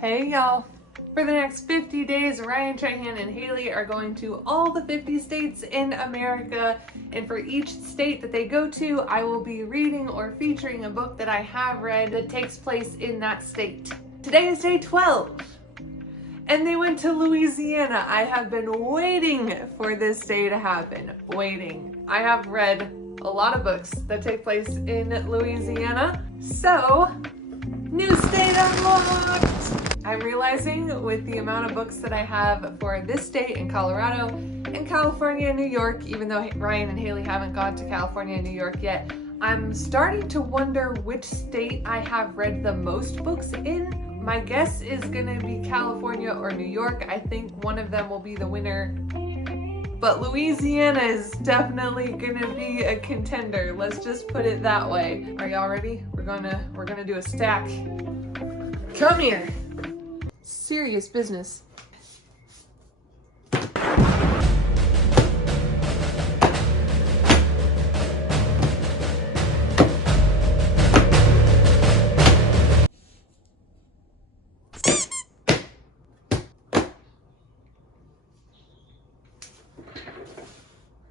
Hey y'all! For the next 50 days, Ryan, Tracie, and Haley are going to all the 50 states in America, and for each state that they go to, I will be reading or featuring a book that I have read that takes place in that state. Today is day 12, and they went to Louisiana. I have been waiting for this day to happen. Waiting. I have read a lot of books that take place in Louisiana, so new state unlocked! I'm realizing with the amount of books that I have for this state in Colorado and California and New York, even though Ryan and Haley haven't gone to California and New York yet, I'm starting to wonder which state I have read the most books in. My guess is gonna be California or New York. I think one of them will be the winner, but Louisiana is definitely gonna be a contender. Let's just put it that way. Are y'all ready? We're gonna do a stack. Come here. Serious business.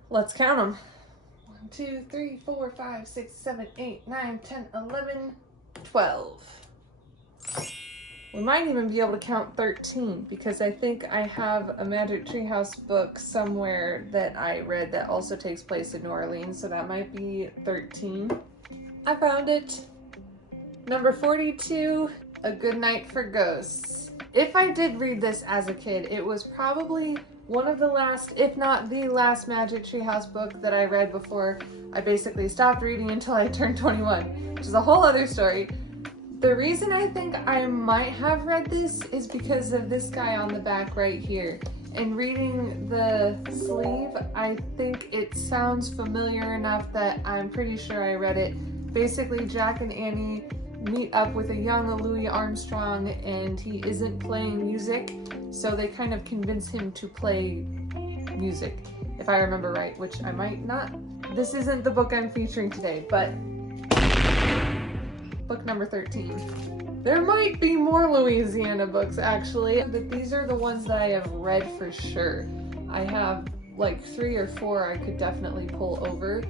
Let's count them. 1, 2, 3, 4, 5, 6, 7, 8, 9, 10, 11, 12. We might even be able to count 13 because I think I have a Magic Treehouse book somewhere that I read that also takes place in New Orleans, so that might be 13. I found it. Number 42, A Good Night for Ghosts. If I did read this as a kid, it was probably one of the last, if not the last Magic Treehouse book that I read before I basically stopped reading until I turned 21, which is a whole other story. The reason I think I might have read this is because of this guy on the back right here. And reading the sleeve, I think it sounds familiar enough that I'm pretty sure I read it. Basically, Jack and Annie meet up with a young Louis Armstrong and he isn't playing music, so they kind of convince him to play music, if I remember right, which I might not. This isn't the book I'm featuring today, but book number 13. There might be more Louisiana books actually, but these are the ones that I have read for sure. I have like 3 or 4 I could definitely pull over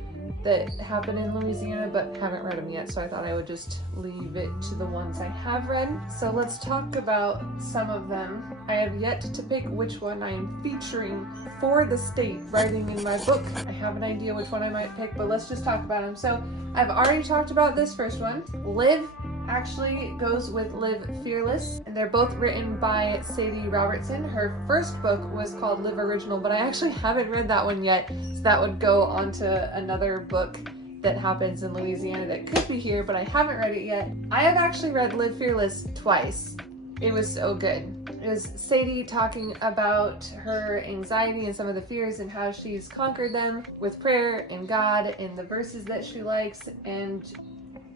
that happen in Louisiana, but haven't read them yet, so I thought I would just leave it to the ones I have read. So let's talk about some of them. I have yet to pick which one I'm featuring for the state writing in my book. I have an idea which one I might pick, but let's just talk about them. So I've already talked about this first one. Liv actually goes with Live Fearless, and they're both written by Sadie Robertson. Her first book was called Live Original, but I actually haven't read that one yet, so that would go on to another book that happens in Louisiana that could be here, but I haven't read it yet. I have actually read Live Fearless twice. It was so good. It was Sadie talking about her anxiety and some of the fears and how she's conquered them with prayer and God and the verses that she likes and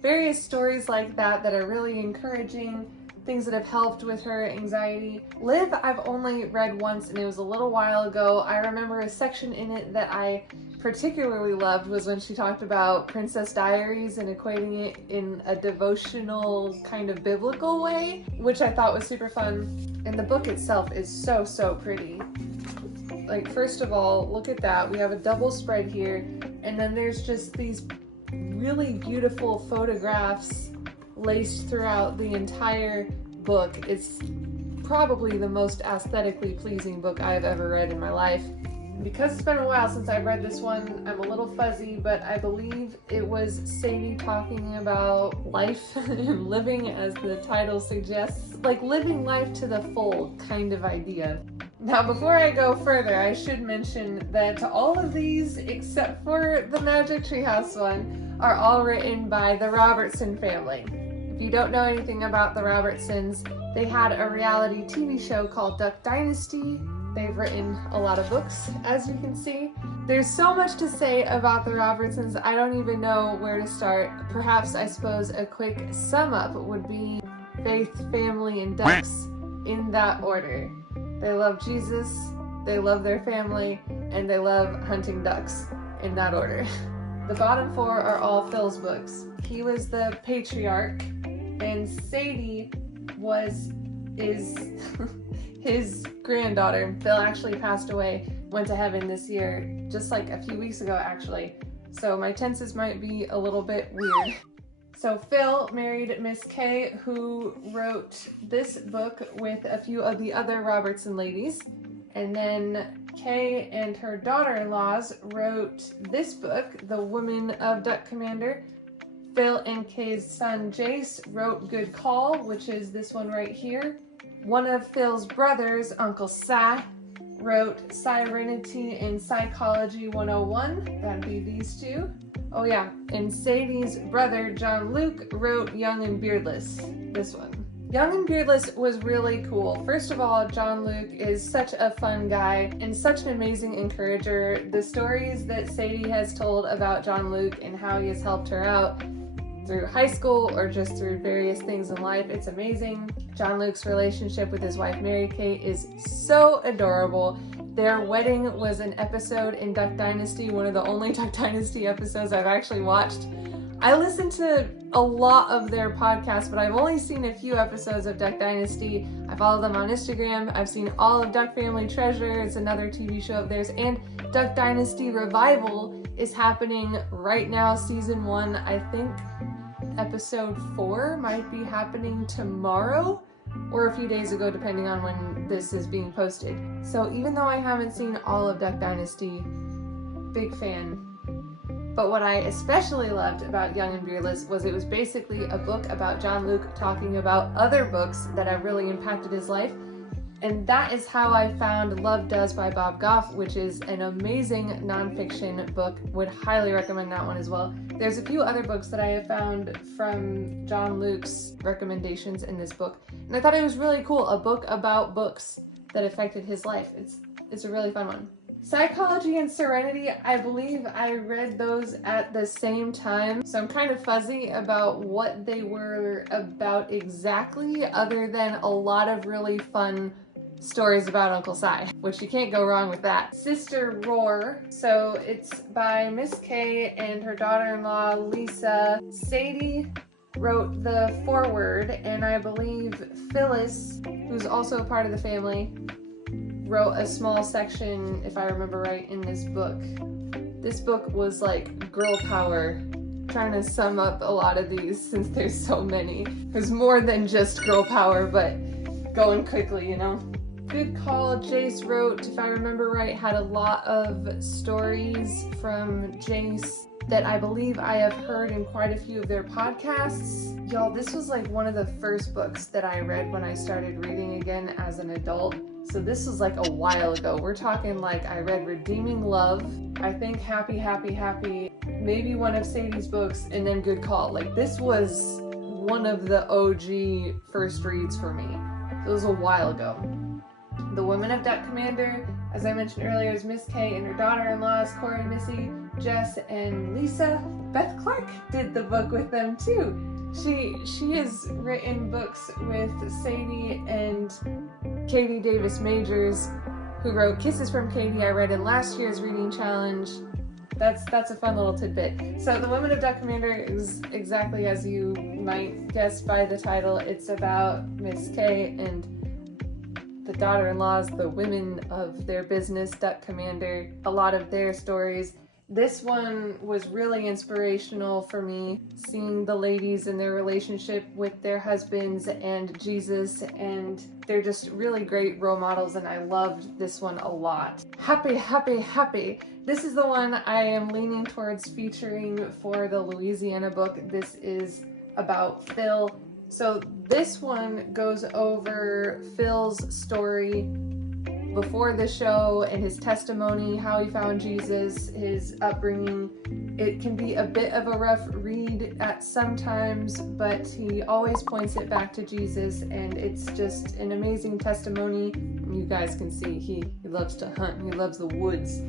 various stories like that that are really encouraging, things that have helped with her anxiety. Liv, I've only read once and it was a little while ago. I remember a section in it that I particularly loved was when she talked about Princess Diaries and equating it in a devotional kind of biblical way, which I thought was super fun. And the book itself is so, so pretty. Like, first of all, look at that. We have a double spread here, and then there's just these really beautiful photographs laced throughout the entire book. It's probably the most aesthetically pleasing book I've ever read in my life. Because it's been a while since I've read this one, I'm a little fuzzy, but I believe it was Sadie talking about life and living, as the title suggests, like living life to the full kind of idea. Now, before I go further, I should mention that all of these, except for the Magic Treehouse one, are all written by the Robertson family. If you don't know anything about the Robertsons, they had a reality TV show called Duck Dynasty. They've written a lot of books, as you can see. There's so much to say about the Robertsons, I don't even know where to start. Perhaps, I suppose, a quick sum up would be faith, family, and ducks in that order. They love Jesus, they love their family, and they love hunting ducks in that order. The bottom 4 are all Phil's books. He was the patriarch, and Sadie was is his granddaughter. Phil actually passed away, went to heaven this year, just like a few weeks ago actually. So my tenses might be a little bit weird. So Phil married Miss Kay, who wrote this book with a few of the other Robertson ladies. And then Kay and her daughter-in-laws wrote this book, The Women of Duck Commander. Phil and Kay's son Jace wrote Good Call, which is this one right here. One of Phil's brothers, Uncle Cy, wrote Serenity and Psychology 101. That'd be these two. Oh yeah, and Sadie's brother, John Luke, wrote Young and Beardless, this one. Young and Beardless was really cool. First of all, John Luke is such a fun guy and such an amazing encourager. The stories that Sadie has told about John Luke and how he has helped her out through high school or just through various things in life, it's amazing. John Luke's relationship with his wife Mary Kate is so adorable. Their wedding was an episode in Duck Dynasty, one of the only Duck Dynasty episodes I've actually watched. I listen to a lot of their podcasts, but I've only seen a few episodes of Duck Dynasty. I follow them on Instagram. I've seen all of Duck Family Treasure. It's another TV show of theirs. And Duck Dynasty Revival is happening right now, season 1. I think episode 4 might be happening tomorrow or a few days ago, depending on when this is being posted. So even though I haven't seen all of Duck Dynasty, big fan. But what I especially loved about Young and Beardless was it was basically a book about John Luke talking about other books that have really impacted his life. And that is how I found Love Does by Bob Goff, which is an amazing nonfiction book. Would highly recommend that one as well. There's a few other books that I have found from John Luke's recommendations in this book. And I thought it was really cool, a book about books that affected his life. It's a really fun one. Psychology and Serenity, I believe I read those at the same time, so I'm kind of fuzzy about what they were about exactly, other than a lot of really fun stories about Uncle Cy, which you can't go wrong with that. Sister Roar, so it's by Miss Kay and her daughter-in-law Lisa. Sadie wrote the foreword, and I believe Phyllis, who's also a part of the family, wrote a small section, if I remember right, in this book. This book was like girl power, trying to sum up a lot of these since there's so many. There's more than just girl power, but going quickly, you know? Good Call, Jace wrote, if I remember right, had a lot of stories from Jace that I believe I have heard in quite a few of their podcasts. Y'all, this was like one of the first books that I read when I started reading again as an adult. So this was like a while ago. We're talking like I read Redeeming Love, I think Happy, Happy, Happy, maybe one of Sadie's books, and then Good Call. Like this was one of the OG first reads for me. It was a while ago. The Women of Duck Commander, as I mentioned earlier, is Miss Kay and her daughter-in-laws, Corey, Missy, Jess, and Lisa. Beth Clark did the book with them too. She has written books with Sadie and Katie Davis Majors, who wrote Kisses from Katie. I read in last year's reading challenge. That's a fun little tidbit. So The Women of Duck Commander is exactly as you might guess by the title. It's about Miss Kay and the daughter-in-laws, the women of their business, Duck Commander, a lot of their stories. This one was really inspirational for me, seeing the ladies in their relationship with their husbands and Jesus, and they're just really great role models, and I loved this one a lot. Happy, Happy, Happy. This is the one I am leaning towards featuring for the Louisiana book. This is about Phil. So this one goes over Phil's story before the show and his testimony, how he found Jesus, his upbringing. It can be a bit of a rough read at sometimes, but he always points it back to Jesus, and it's just an amazing testimony. You guys can see he loves to hunt, he loves the woods.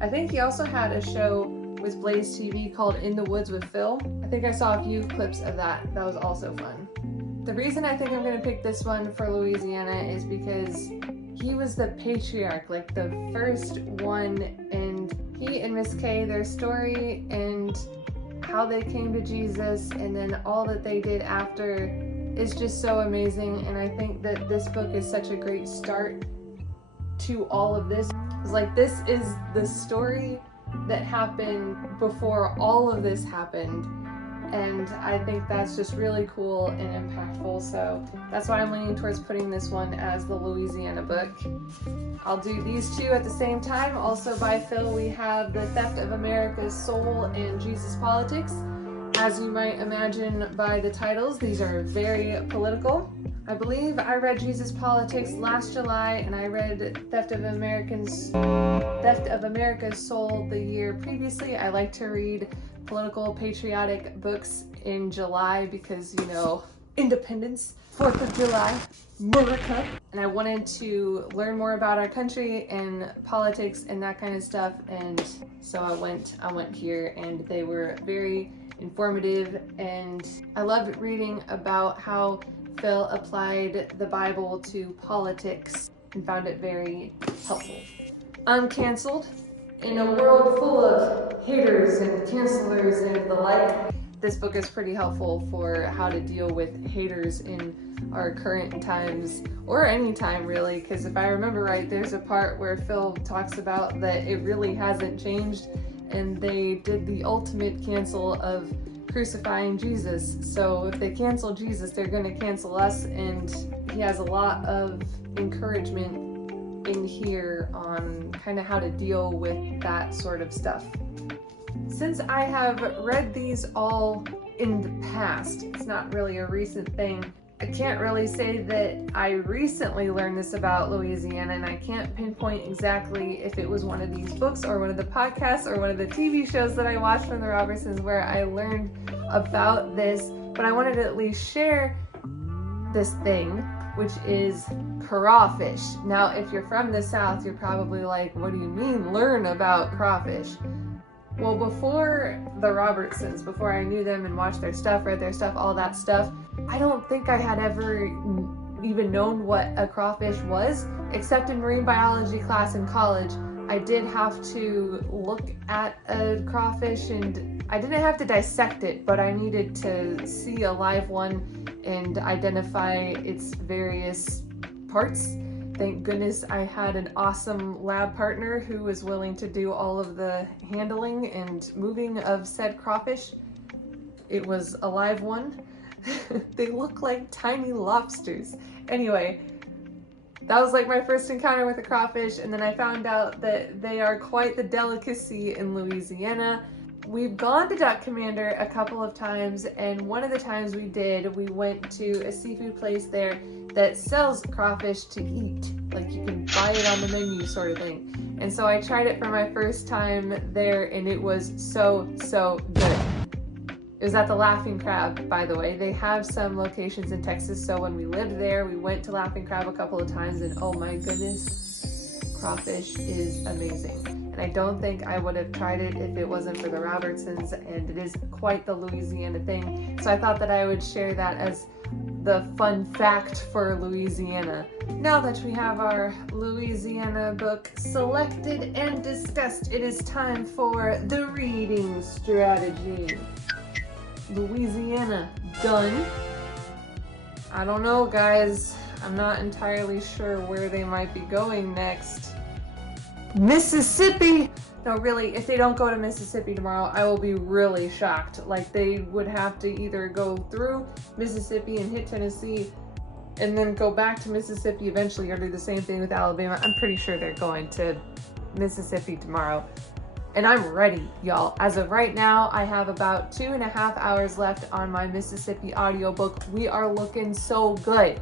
I think he also had a show with Blaze TV called In the Woods with Phil. I think I saw a few clips of that. That was also fun. The reason I think I'm going to pick this one for Louisiana is because he was the patriarch, like the first one, and he and Miss Kay, their story and how they came to Jesus and then all that they did after is just so amazing, and I think that this book is such a great start to all of this. It's like, this is the story that happened before all of this happened, and I think that's just really cool and impactful, so that's why I'm leaning towards putting this one as the Louisiana book. I'll do these two at the same time. Also by Phil, we have The Theft of America's Soul and Jesus Politics. As you might imagine by the titles, these are very political. I believe I read Jesus Politics last July, and I read Theft of America's Soul the year previously. I like to read political, patriotic books in July because, you know, independence, 4th of July, America. And I wanted to learn more about our country and politics and that kind of stuff, and so I went here, and they were very informative, and I loved reading about how Phil applied the Bible to politics and found it very helpful. Uncanceled. In a world full of haters and cancelers and the like, this book is pretty helpful for how to deal with haters in our current times, or any time really, because if I remember right, there's a part where Phil talks about that it really hasn't changed, and they did the ultimate cancel of crucifying Jesus. So if they cancel Jesus, they're going to cancel us, and he has a lot of encouragement in here on kind of how to deal with that sort of stuff. Since I have read these all in the past, it's not really a recent thing, I can't really say that I recently learned this about Louisiana, and I can't pinpoint exactly if it was one of these books or one of the podcasts or one of the TV shows that I watched from the Robertsons where I learned about this, but I wanted to at least share this thing, which is crawfish. Now, if you're from the South, you're probably like, what do you mean learn about crawfish? Well, before the Robertsons, before I knew them and watched their stuff, read their stuff, all that stuff, I don't think I had ever even known what a crawfish was, except in marine biology class in college. I did have to look at a crawfish, and I didn't have to dissect it, but I needed to see a live one and identify its various parts. Thank goodness I had an awesome lab partner who was willing to do all of the handling and moving of said crawfish. It was a live one. They look like tiny lobsters. Anyway, that was like my first encounter with a crawfish, and then I found out that they are quite the delicacy in Louisiana. We've gone to Duck Commander a couple of times, and one of the times we did, we went to a seafood place there that sells crawfish to eat. Like, you can buy it on the menu sort of thing. And so I tried it for my first time there, and it was so good. It was at the Laughing Crab, by the way. They have some locations in Texas, so when we lived there, we went to Laughing Crab a couple of times, and oh my goodness, crawfish is amazing. And I don't think I would have tried it if it wasn't for the Robertsons, and it is quite the Louisiana thing. So I thought that I would share that as the fun fact for Louisiana. Now that we have our Louisiana book selected and discussed, it is time for the reading strategy. Louisiana done. I don't know, guys. I'm not entirely sure where they might be going next. Mississippi! No, really, if they don't go to Mississippi tomorrow, I will be really shocked. Like, they would have to either go through Mississippi and hit Tennessee and then go back to Mississippi eventually, or do the same thing with Alabama. I'm pretty sure they're going to Mississippi tomorrow. And I'm ready, y'all. As of right now, I have about 2.5 hours left on my Mississippi audiobook. We are looking so good.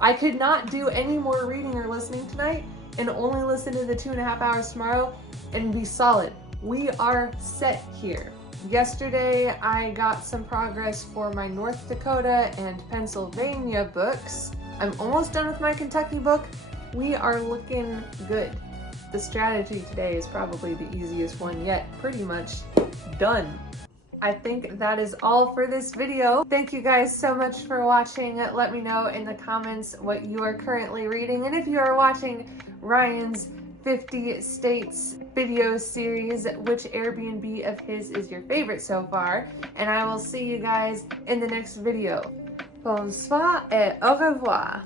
I could not do any more reading or listening tonight and only listen to the 2.5 hours tomorrow and be solid. We are set here. Yesterday, I got some progress for my North Dakota and Pennsylvania books. I'm almost done with my Kentucky book. We are looking good. The strategy today is probably the easiest one yet. Pretty much done. I think that is all for this video. Thank you guys so much for watching. Let me know in the comments what you are currently reading, and if you are watching Ryan's 50 States video series, which Airbnb of his is your favorite so far, and I will see you guys in the next video. Bonsoir et au revoir.